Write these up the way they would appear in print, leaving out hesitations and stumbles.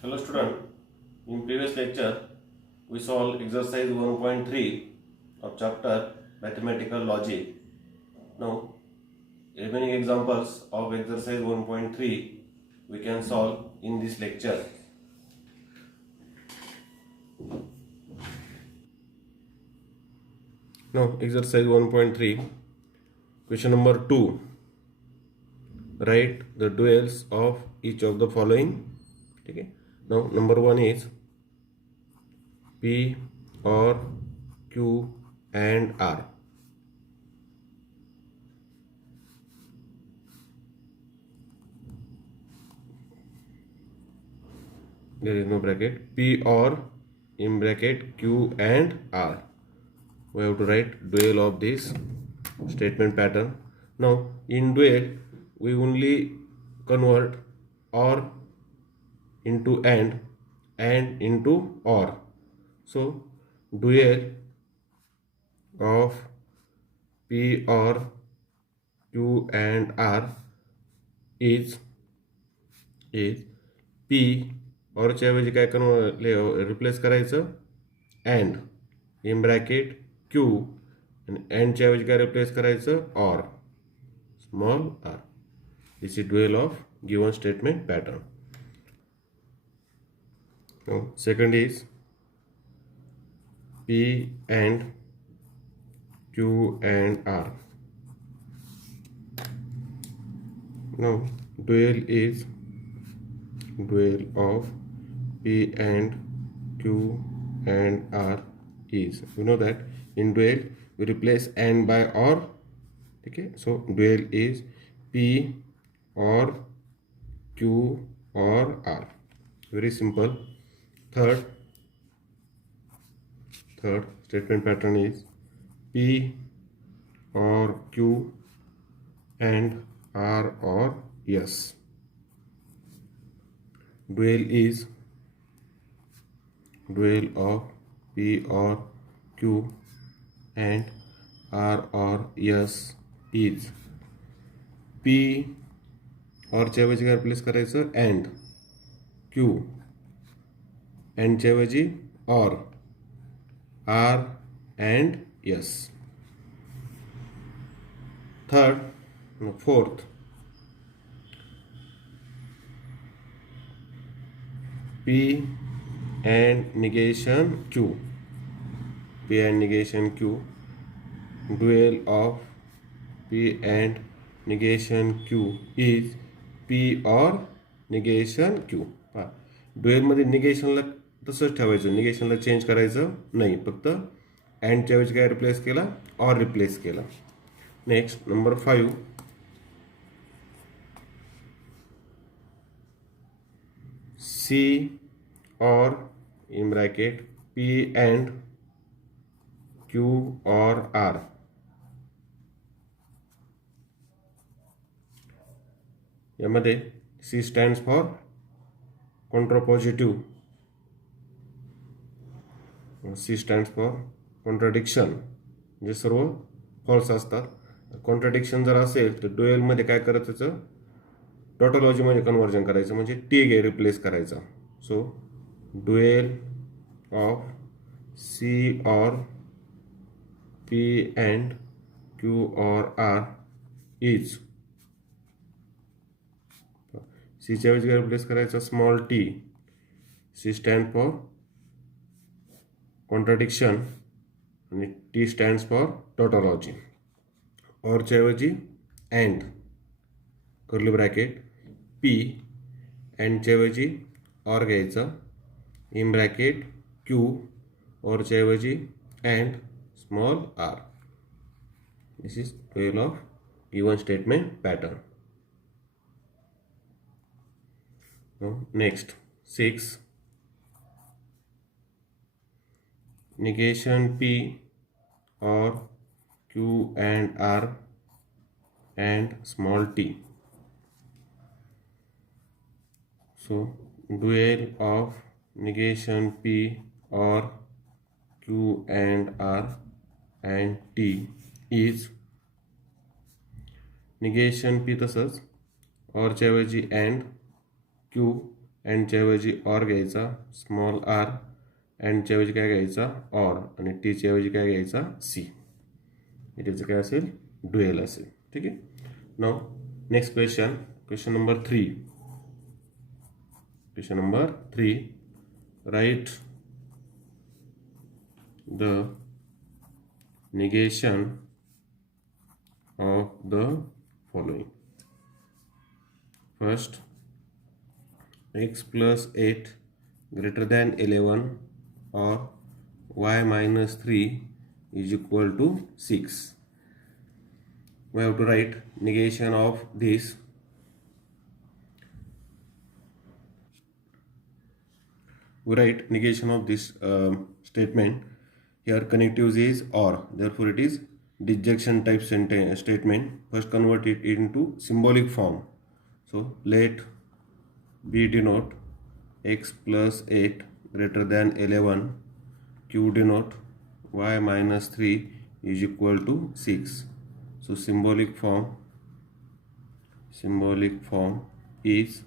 Hello student, in previous lecture we solved exercise 1.3 of chapter Mathematical Logic. Now remaining examples of exercise 1.3 we can solve in this lecture. Now exercise 1.3 question number 2, write the duals of each of the following. Okay. Now number 1 is P or Q and R. There is no bracket. P or in bracket Q and R. We have to write dual of this statement pattern. Now in dual we only convert or into and into or. So dual of P or Q and R is P और च्या ऐवजी काय replace करायचं and in bracket Q आणि अँडच्या ऐवजी काय replace करायचं or small r. This is dual of given statement pattern. Second is P and Q and R. Now dual is dual of P and Q and R is, you know that in dual we replace and by or. Okay, so dual is P or Q or R. Very simple. Third statement pattern is P or Q and R or yes. Dual is dual of P or Q and R or yes is P और च्या ऐवजी काय replace करायचं and Q and च्या ऐवजी और R and yes. Fourth P and negation Q. P and negation Q. Dual of P and negation Q is P or negation Q. ड्युएलमध्ये निगेशनला तसंच ठेवायचं, निगेशनला चेंज करायचं नाही, फक्त अँडच्या ऐवजी काय रिप्लेस केला ऑर रिप्लेस केला. Next number 5 C or in bracket P and Q or R. यामध्ये C stands for contrapositive, C stands for contradiction, जे सर्व फॉल्स असतात. कॉन्ट्रडिक्शन जर असेल तर ड्युएलमध्ये काय करायचं, टॉटोलॉजीमध्ये कन्वर्जन करायचं, म्हणजे टी रिप्लेस करायचा. सो ड्युएल ऑफ सी और पी अँड क्यू और आर इज सीच्या ऐवजी रिप्लेस करायचा small t. C stand for contradiction आणि टी स्टँड्स फॉर टॉटोलॉजी. ऑरच्या ऐवजी अँड कर्ली ब्रॅकेट पी अँडच्या ऐवजी ऑर घ्यायचं इन ब्रॅकेट क्यू ऑरच्या ऐवजी and small r. This is dual of given statement pattern. Next 6 negation P or Q and R and small t. So dual of negation P or Q and R and T is negation P तसंच और च्या ऐवजी and Q अँडच्या ऐवजी or घ्यायचा, small are, अँडच्या ऐवजी काय घ्यायचा or, आणि टीच्या ऐवजी काय घ्यायचा सी. त्याचं काय असेल ड्युएल असेल. ठीक आहे. Now next question number 3. Question number 3. Write the negation of the following. First, x plus 8 greater than 11 or y minus 3 is equal to 6. We have to write negation of this. We write negation of this statement. Here connectives is or, therefore it is disjunction type statement. First convert it into symbolic form. So let B denote x plus 8 greater than 11, Q denote y minus 3 is equal to 6. So symbolic form is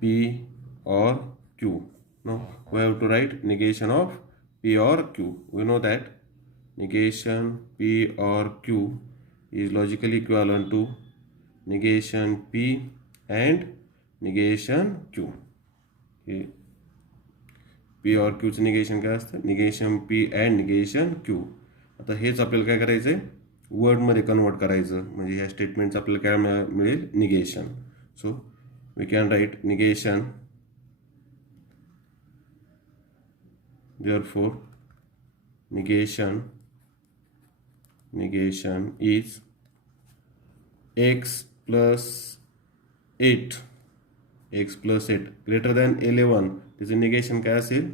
P or Q. Now we have to write negation of P or Q. We know that negation P or Q is logically equivalent to negation P and negation Q. P or Q चे negation काय असतं, negation P and negation Q. आता हेच आपल्याला काय करायचं आहे, वर्डमध्ये convert करायचं, म्हणजे ह्या स्टेटमेंटचं आपल्याला काय मिळेल negation. So we can write negation. Therefore negation is x plus 8 greater than 11. त्याचं निगेशन काय असेल,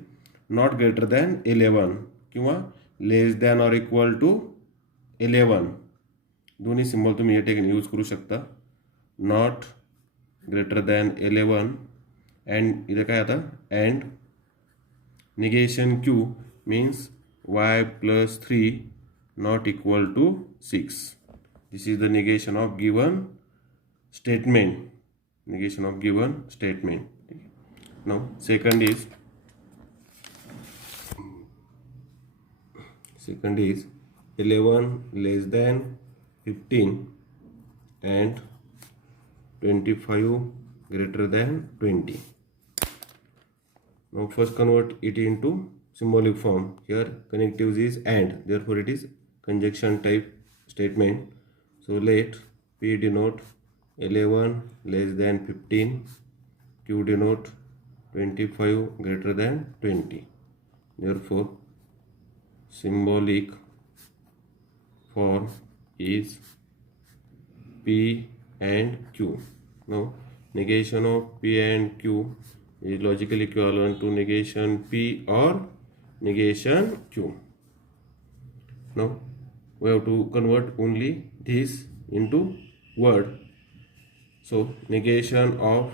नॉट ग्रेटर दॅन 11 किंवा less than or equal to 11. दोन्ही सिम्बॉल तुम्ही या ठिकाणी यूज करू शकता. नॉट ग्रेटर दॅन 11 अँड इथं काय आता and negation Q means y plus 3 not equal to 6. This is the negation of given statement. Negation of given statement. Now second is 11 less than 15 and 25 greater than 20. Now first convert it into symbolic form. Here connectives is and, therefore it is conjunction type statement. So let P denote 11 less than 15, Q denote 25 greater than 20. Therefore symbolic form is P and Q. Now negation of P and Q is logically equivalent to negation P or negation Q. Now we have to convert only this into word. So negation of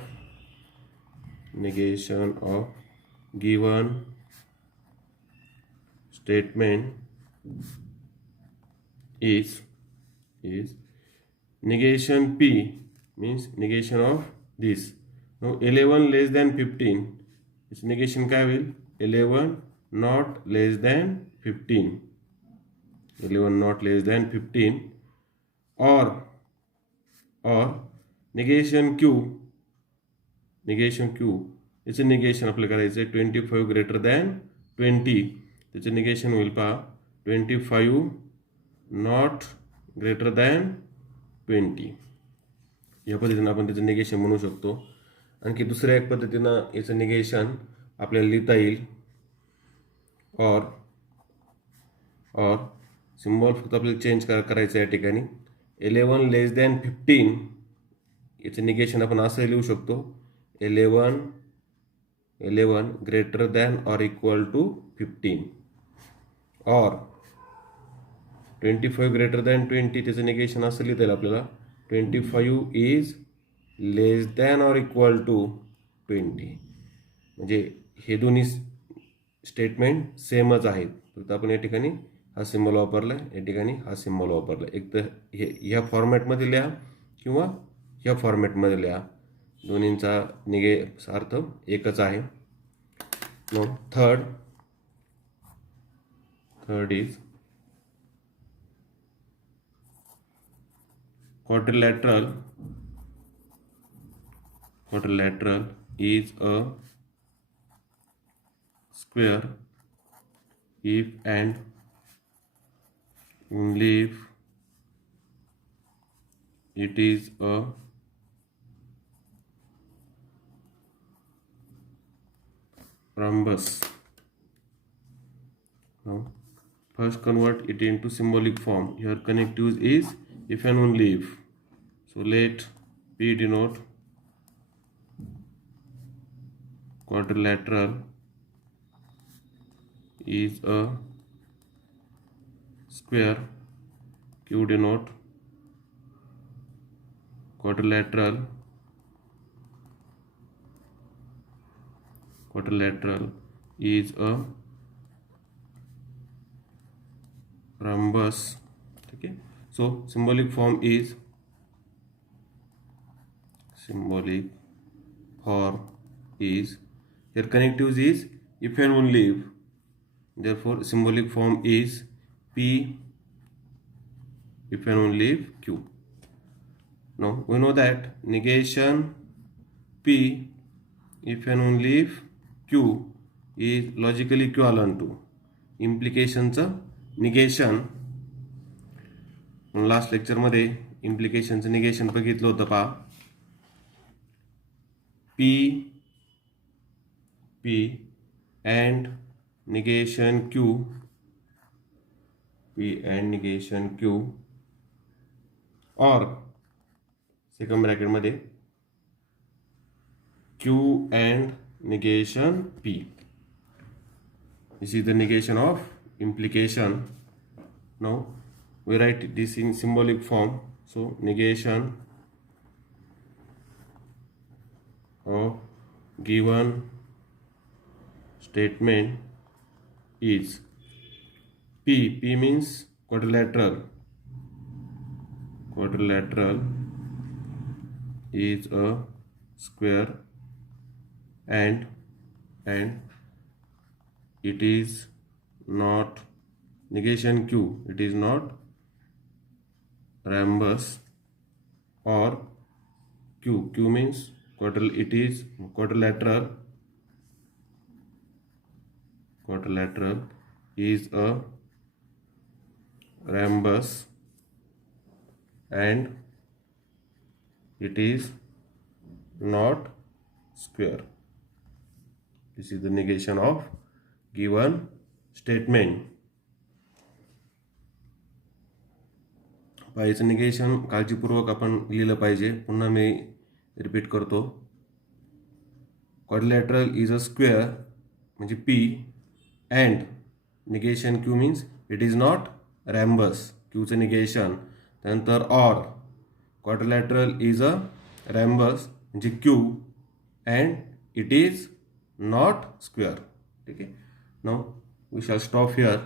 given statement is negation P means negation of this. Now 11 less than 15, its negation काय होईल, 11 not less than 15, 11 not less than 15 or negation Q याचं negation आपल्याला करायचं आहे 25 greater than 20. त्याचं negation होईल पहा 25 not greater than 20. या पद्धतीनं आपण त्याचं निगेशन म्हणू शकतो. आणखी दुसऱ्या एक पद्धतीनं याचं निगेशन आपल्याला लिहिता येईल और सिम्बॉल फक्त आपल्याला चेंज करायचं या ठिकाणी. 11 लेस दॅन 15 याचं निगेशन आपण असं लिहू शकतो 11 greater than or equal to 15 और 25 ग्रेटर दॅन 20 त्याचं निगेशन असं लिहिता येईल आपल्याला 25 is less than or equal to 20. म्हणजे हे दोन्ही स्टेटमेंट सेमच आहेत, फक्त आपण या ठिकाणी हा सिम्बॉल वापरला आहे, या ठिकाणी हा सिम्बॉल वापरला. एक तर ह्या फॉर्मॅटमध्ये लिहा किंवा ह्या फॉर्मॅटमध्ये लिहा. दोन्हींचा अर्थ एकच आहे. No third is quadrilateral is a square if and only if it is a rhombus. Now first convert it into symbolic form. Here connectives is if and only if. So let P denote quadrilateral is a square. Q denote quadrilateral is a rhombus. Okay, so symbolic form is here connectives is if and only if, therefore symbolic form is P if and only if Q. Now we know that negation P if and only if Q is logically equivalent to implicationचं negation. Last लेक्चरमध्ये इम्प्लिकेशनचं negation बघितलं होतं पहा. P and negation Q or second ब्रॅकेटमध्ये Q and negation P. This is the negation of implication. Now we write this in symbolic form. So negation of given statement is P means quadrilateral is a square and it is not negation Q, it is not rhombus or Q means it is quadrilateral is a rhombus and it is not square. This is the negation of given statement. याचं negation काळजीपूर्वक आपण लिहिलं पाहिजे. पुन्हा मी repeat करतो. Quadrilateral is a square म्हणजे P and negation Q means it is not rhombus. Qचं निगेशन. त्यानंतर or quadrilateral is a rhombus म्हणजे Q and it is not square. ठीक आहे. Now we shall stop here.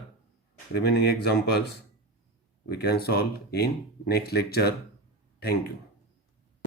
Remaining examples we can solve in next lecture. Thank you.